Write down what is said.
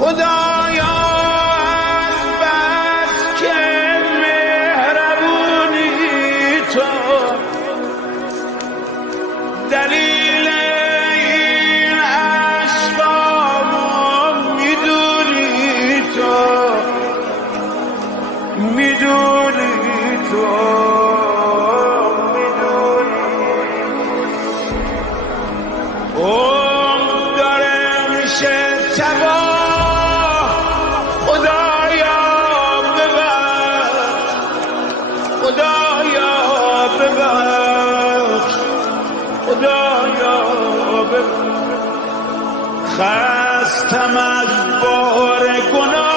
خدایا از بس که مهربونی تو دلیل این عشقامو میدونی تو اون داره میشه تباه خدایا ببخش خستم از بار گناه